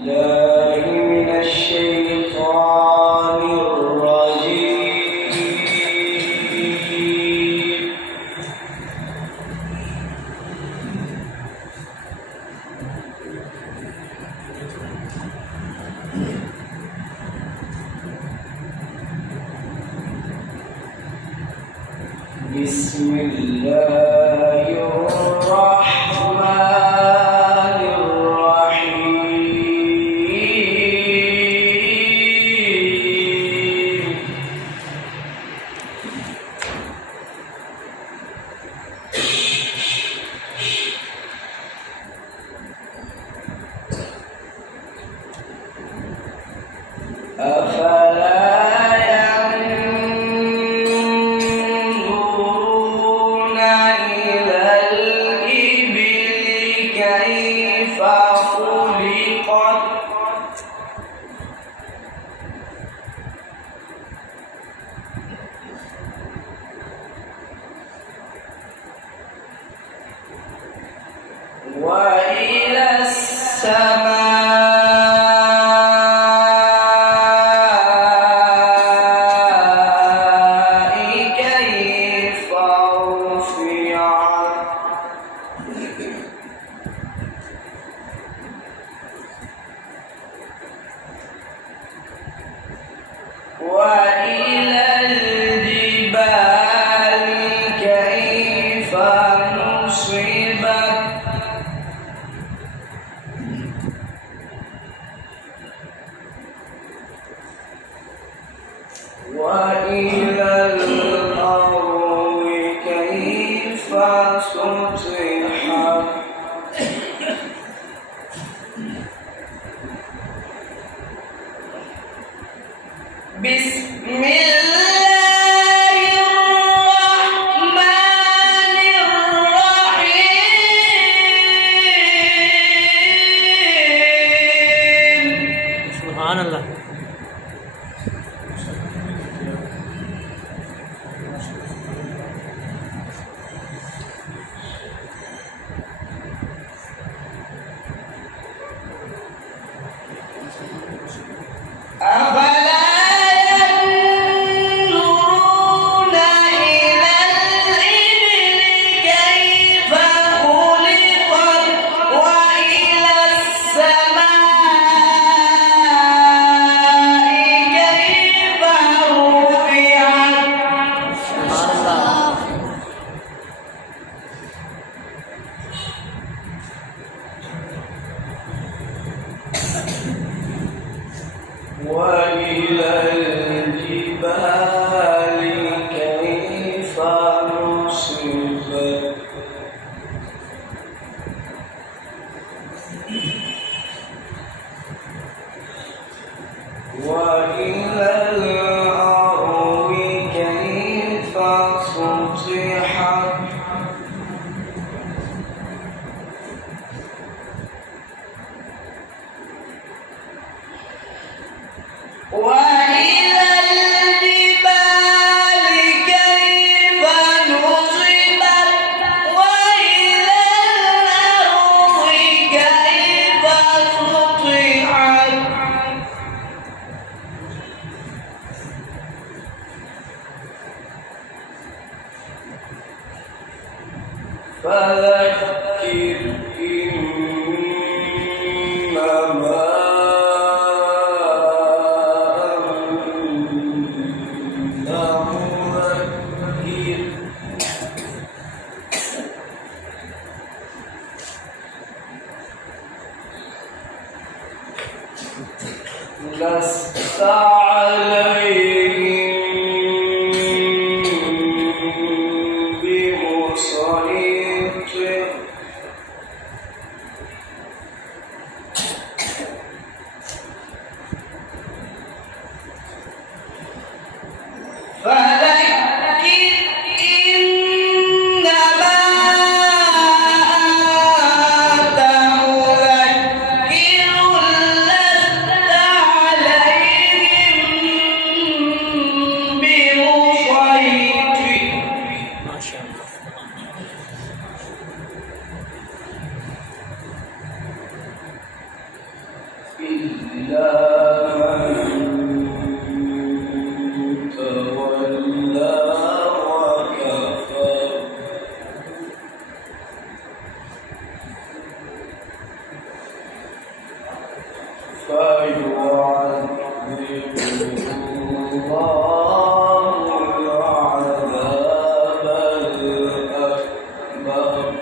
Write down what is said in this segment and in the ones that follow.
الله من الشيطان الرجيم. بسم الله الرحمن الرحيم. أفلا ينظرون إلى الإبل كيف خلقت وإلى السماء كيف رفعت وإلى الجبال كيف نصبت وإلى الأرض كيف سطحت بسم الله الرحمن الرحيم. سبحان الله. أفلا ينظرون إلى الإبل كيف خلقت وإلى السماء كيف رفعت وإلى الجبال كيف نصبت وإلى الأرض كيف سطحت وإلى الجبال كيف نصبت وإلى الأرض كيف سطحت فذكر إنما لست عليهم بمسيطر فذكر إنما أنت مذكر لست عليهم إلا من تولى وكفر فيعذبه الله العذاب الأكبر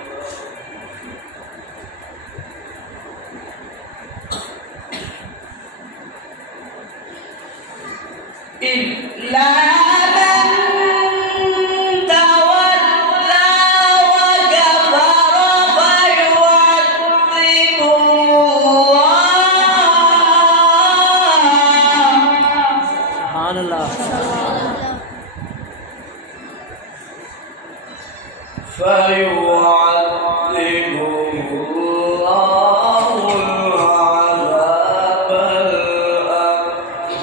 إلا من تولى وكفر فيعذبه سبحان الله فيعذبه الله العذاب الأكبر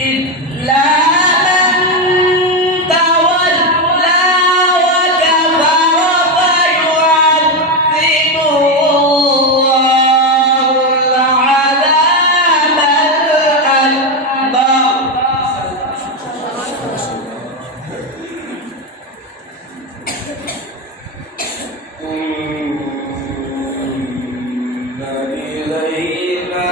إلا من تولى وكفر فيعذبه الله العذاب الأكبر إن إلينا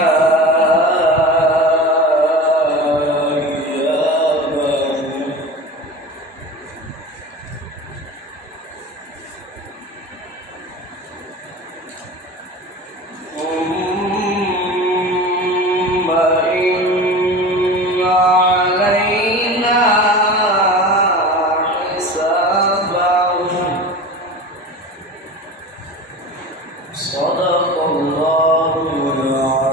ثم إن علينا حسابهم صدق الله العظيم